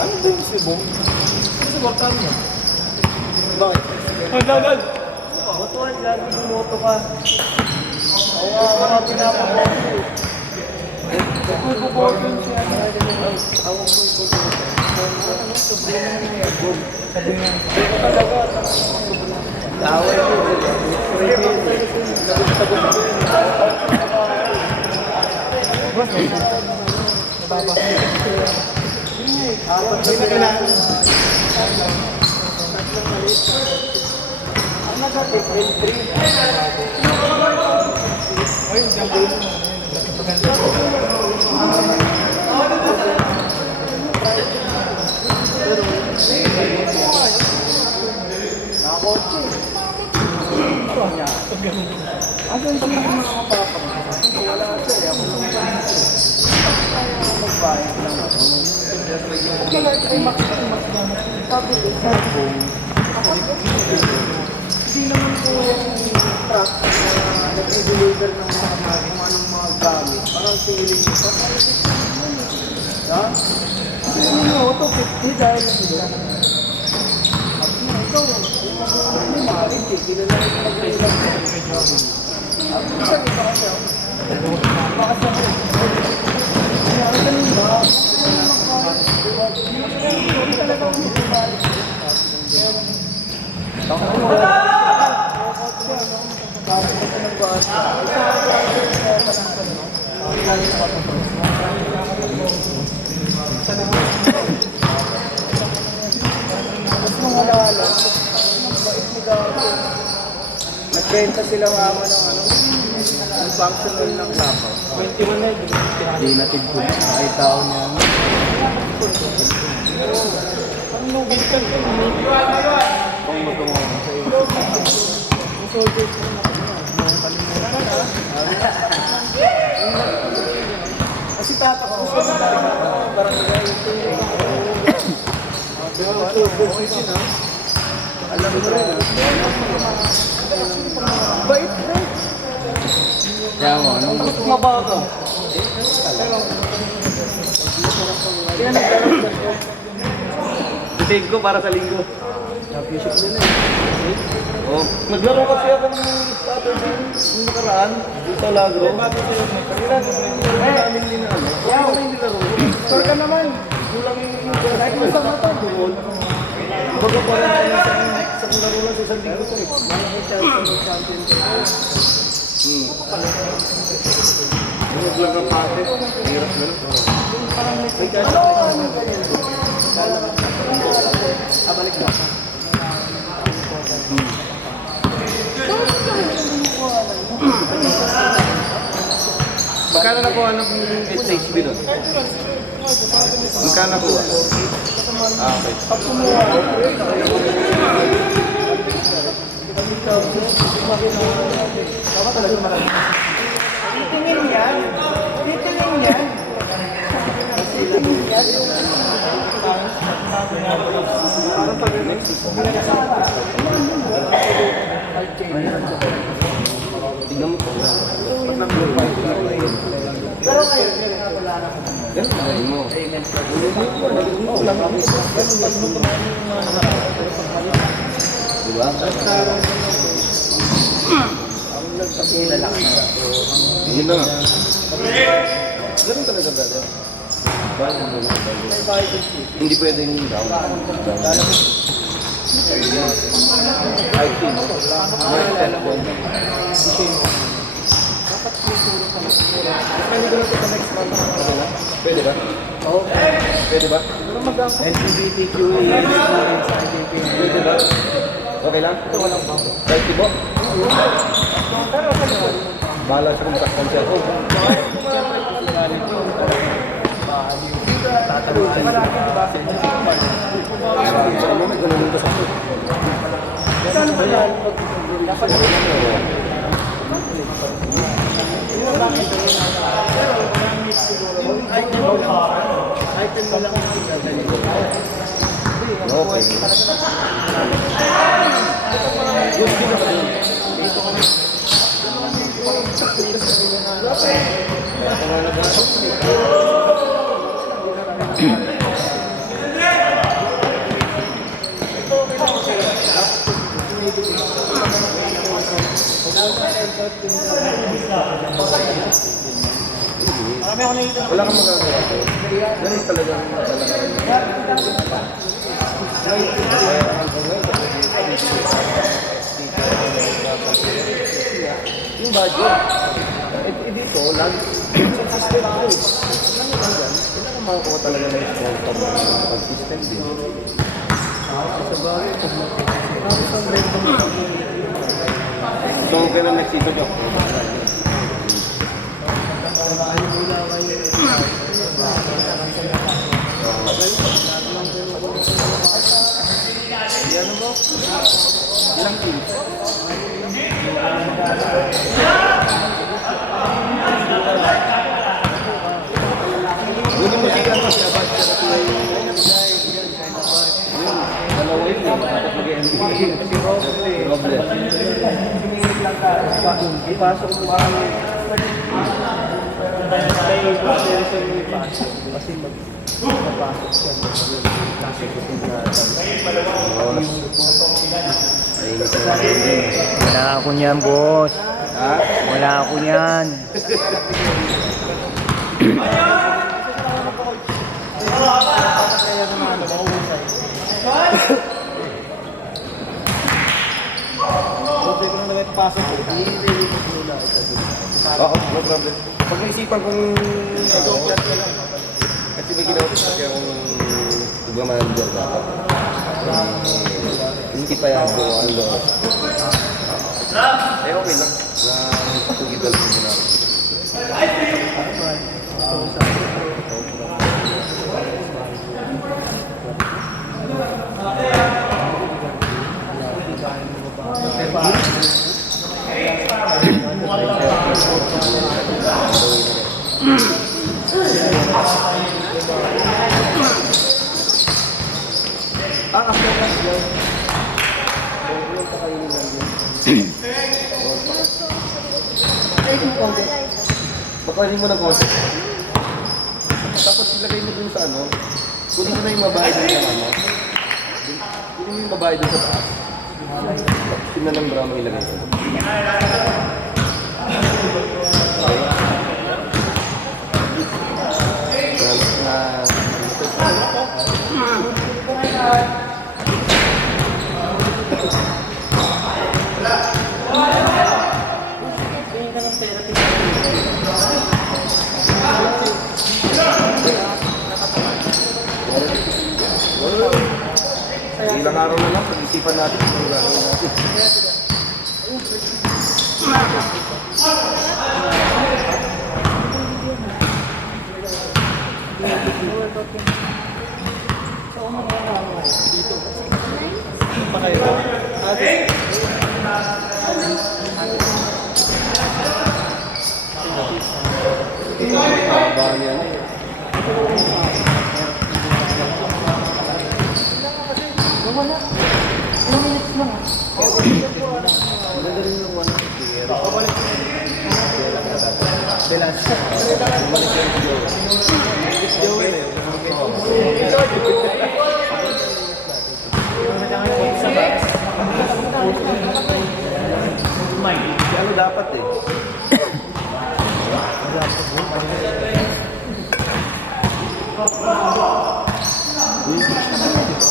Ano ba yung sibong? Sibukan mo. Bakit? Agad! Botohan lang, bumuto ka. Awa, pinapaboto. Kung buboto siya, awang ko ibuboto. Ano problema na niya? Sabi nga. Talaga. Away ko. Asan sa mga kapapag? Wala siya. Ako magbayad lang ako. Kaya ay maximax naman. Sabi ko, hindi naman po yung truck na nag-deliver ng mga kung anong mga gamit. Parang feeling ko. Ha? Kasi yung auto, 50 dahil nila. At ikaw, hindi maaaring hindi na lang nag-ilang. At isang iba kasi ako. Bakas na ko. Kaya ang ganun ba? Hindi talaga ako nagibalik. Nagbenta sila mama ng ang functional ng lapaw. 21 na yun. Hindi natin po. Ay tao niya. Ang nugit ka. Kung magkamuha sa iyo. Ang soldiers ko na Kasi tata ko gusto mo barangay ito. Alam mo rin. Bait na. Kaya mo, anong gusto mabago? Kaya nagkaroon ka. Linggo para sa linggo. Championship din eh. Oh, naglaro kasi ako ng Saturday nung nakaraan dito Lagro. Namin din ano. Kaya ako hindi laro. Score ka naman. Kulang yung kahit isang mata doon. Bago pa rin sa laro lang sa isang linggo ko eh. Malaki chance ng champion ko. Huwag lang ang pate. Hirap na lang. Parang may chance. Balik na. Magkano na po ang SHB doon? Magkano po? Ah, okay. Titingin yan. Titingin yan. Titingin yan. Parang pag tingnan mo po. Pero ngayon, wala na po. Ganun na rin mo. Diba? Hindi na. Ganun talaga brother. Hindi pwedeng down. Pwede ba? Oo. Pwede ba? LGBTQ. Pwede ba? Okay lang? Ito walang bang. Right, Tibo? Bahala siya kung takpan siya. Oh, Siyempre, kung galing ko, bahan yung tatamaan. Malaki, di ba? ano, may ganun ka sa foot. Saan ba yan? Dapat yun. Item mo lang ang dadali. Okay. Marami ako nakita. Wala kang magagawa. Ganun talaga. Yung budget. Dito, lagi consistent ko eh. Kailangan makakuha talaga ng sponsor na consistent din. So, kailan next season nyo? Ano mo? Ilang teams? Bunin mo siya ano siya ba siya dalawa yun eh. Tapos mag-NBA. Si Robles. Ipasok mo ang kasi magpapasok siya Wala ako niyan, boss. Ha? Wala ako niyan. Oo, no problem. Pag naisipan kong kasi may ginawa kasi akong manager dapat. Hindi pa yan ko ang loob. Eh okay lang na patugidal ko muna. After that, yun. Yung kakainin lang yun. Pagkain mo ng konti. Tapos ilagay mo dun sa ano. Kunin mo na yung babae dun sa ano. Kunin mo yung babae dun sa taas. Tingnan ng brown mo ilagay mo. Ilang araw na lang, pag-isipan natin kung gagawin natin. Haba niya na eh. Ano dapat eh?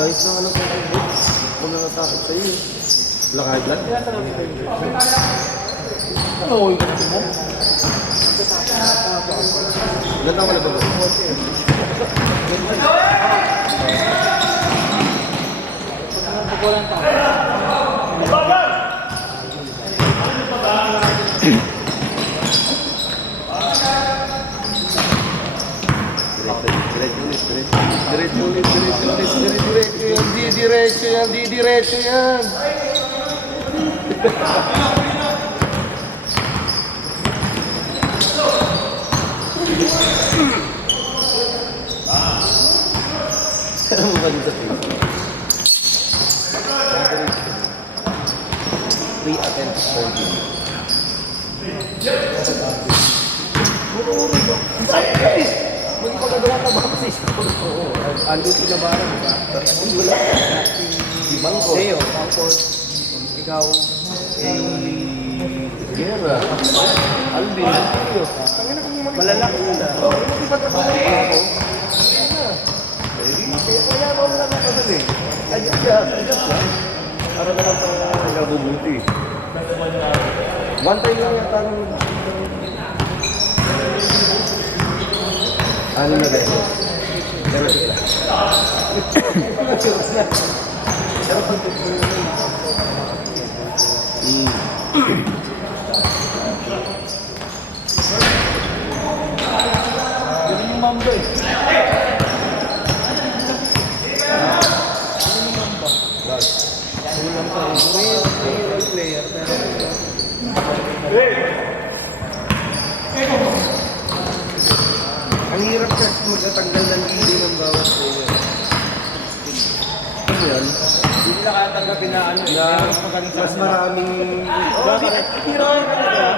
Guys, na ano sa Facebook? Kung natatakot sa'yo eh. Wala kahit lang? ano yung ganito mo? Ilan taon ka na ba? Walang tao. Diretso ulit. Diretso yan. Ano mo ba dito? 3 attempts per game. Magpagagawa ka ba kasi? Oo. Ando sila ba? Wala. Si Bangko. Leo, tapos ikaw, Guerra. Alvin. malalaki na. Hindi ba trabaho ako? Kaya ba wala na kadali? Adjust lang. Para naman sa nagabubuti. One time lang yata ng... Ano na ba? Pero sila. Yun yung mamba eh. May player, pero Ang hirap kasi magtatanggal ng lili ng bawat player. Ano yan? hindi nila kaya tanggapin na ano eh. Na Mas magaling sa mas kanila. maraming... Oo, hirap talaga.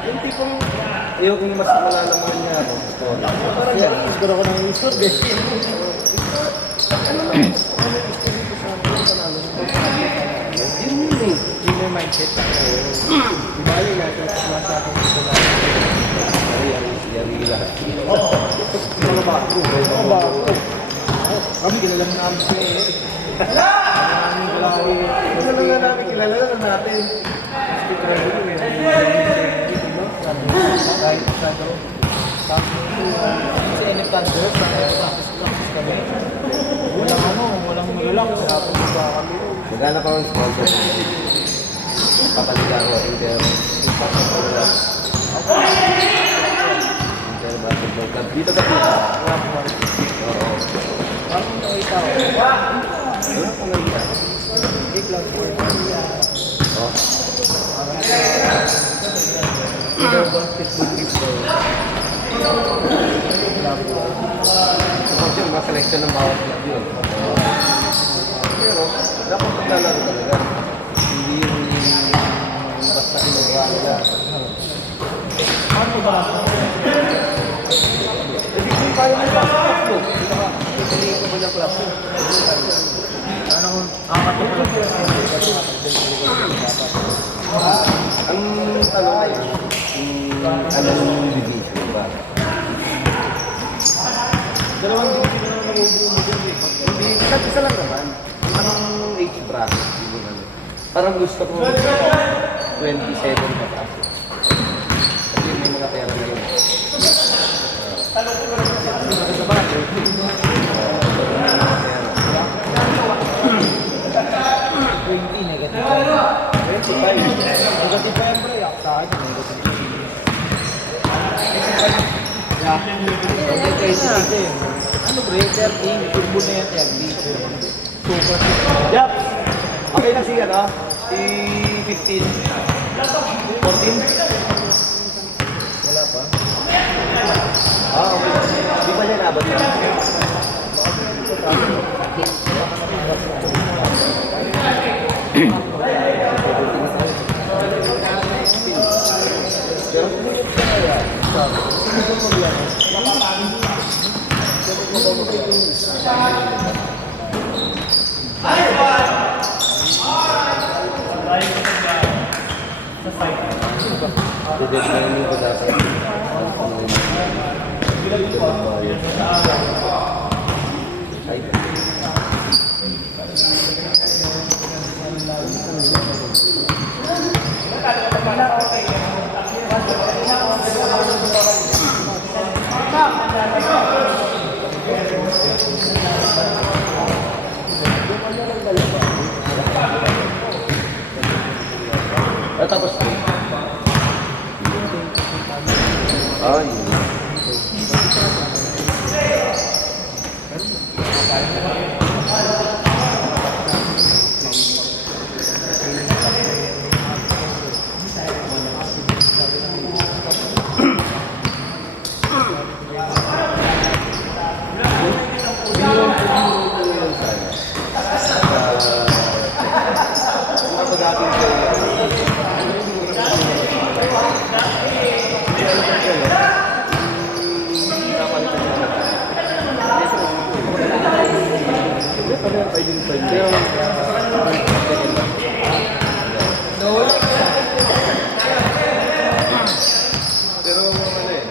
Yung tipong... Ayoko yung mas wala naman niya ako. Parang yan. Siguro ko nang isod eh. Yun yun eh. Yun yung mindset na ko. Di ba yun natin sa ating dito na. Yari lahat. Mga bago. Mga bago. Kami kilala mo namin siya eh. Ano nga namin kilala lang natin. Kahit sa doon. Sa NF Thunders, practice kami. Walang relax. Tapos ba kami. Magana pa ang sponsor. Papalitan ko. Inter Basketball Club. Dito ka dito. Oo. Parang nakita ko. Wala ko nakita. Big lang for Oh. basketball people. Kasi yung mga selection ng bawat club yun. Pero, dapat paglalaro talaga. Hindi yung basta kinuha nila. Ano ba? Hindi ko kaya ng basketball ko. Pipiliin ko ba ng club ko? Ano kung nakakatulog ko Ang tanong ay, anong division ba? Dalawang division na nag-uubro mo dyan eh. Hindi, isa lang naman. Anong age bracket? Hindi ano. Parang gusto ko 27 na kasi. Kasi may mga pera na yun. Sa bagay. 20, negative 25. Negative pa yan bro. Yak sa akin, negative. Yeah. Okay, sige. Ano bro, 13. Turbo na yan, 30. Super. Yup! Okay na si ano? Si 15. 14? Wala pa. Ah, okay. Di pa niya nabot yan. Deadlining ko dapat. Tapos ay. identify niya. Pero ano eh.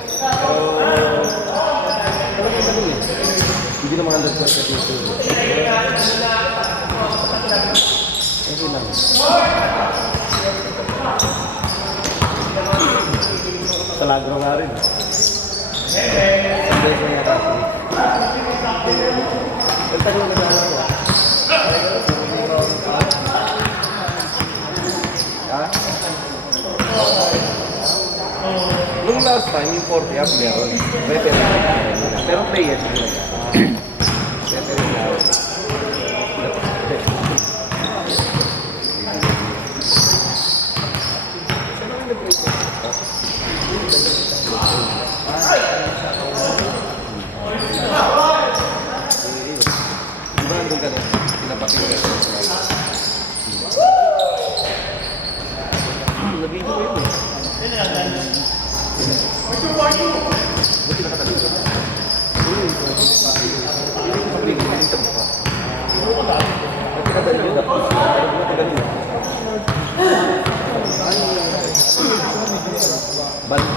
Hindi naman 100% dito. Okay lang. Sa Lagro nga rin. Hindi ko niya kasi. Ang tagal na lang ako. Ha? Nung last time, yung 40 up meron. Pero players nila. Veteran na. Diba nandun ka na? Pinapating ka na. Nabigyo ko yun eh. Buti nakatalig ka. Hindi ko dito mo ka. Buti nakatalig yun. Nakatalig yun. Balik.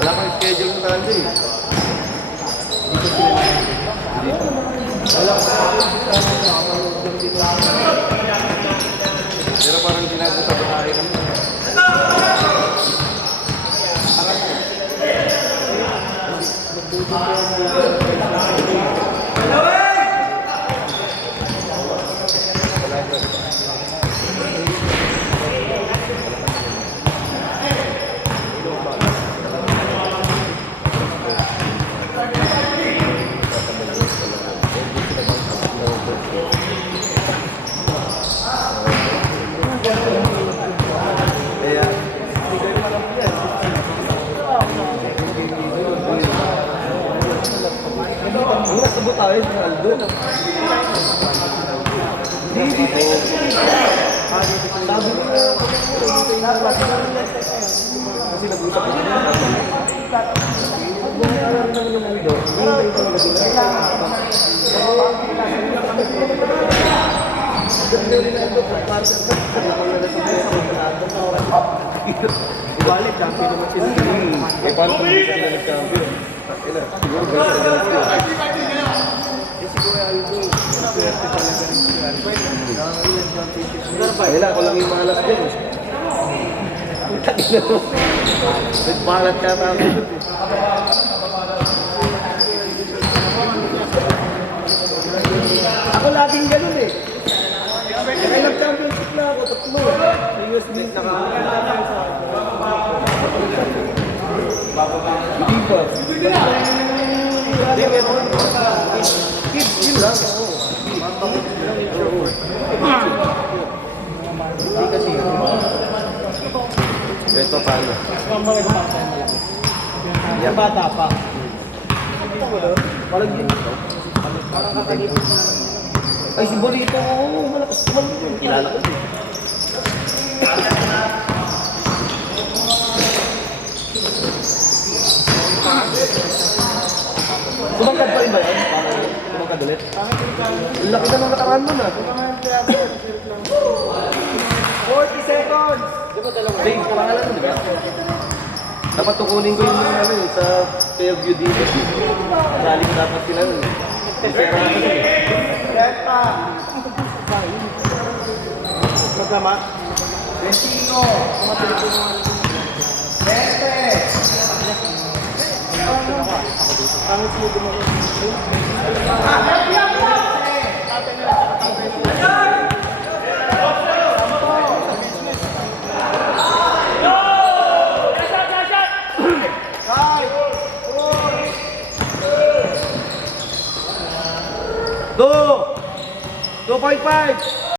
Wala kang schedule sa kanila eh. Dito sila. Dito. Wala kang pero parang ginagawa sa bahay kami. Ang nasabot tayo sa Aldo. Hindi dito. Sabi ko na kasi nag-usap ko na. Kung naman naman yung Aldo, hindi ko Balik, champion naman sila. Eh, paano kung hindi sila nag-champion? Siguro ba sa ganun sila? Siguro Aldo, swerte talaga rin sila. Kaya ako lang yung malas din. Nagbalat ka namin. Ako laging ganun eh. Kaya nag-championship na ako, tatlo. Sa USB naka... Hindi ba? Hindi meron. Yun lang. Hindi kasi. Ito paano? Yan bata pa. Parang din ito. Parang kakalipot na. Ay, si Bolito. Oo, malakas naman yun. Kilala ko din. Tumangkad pa rin ba yan? Tumangkad ulit? Laki na nung nakaraan mo na. 40 seconds! Di ba dalawa? Hindi, pangalan mo, di ba? Dapat tukunin ko yung ano, sa Fairview dito. Sali ko dapat sila nun. Isera na kasi. Seta! Programa? 25! Mga Pilipino. 20! Ang sudo mo rin. Two! 2.5!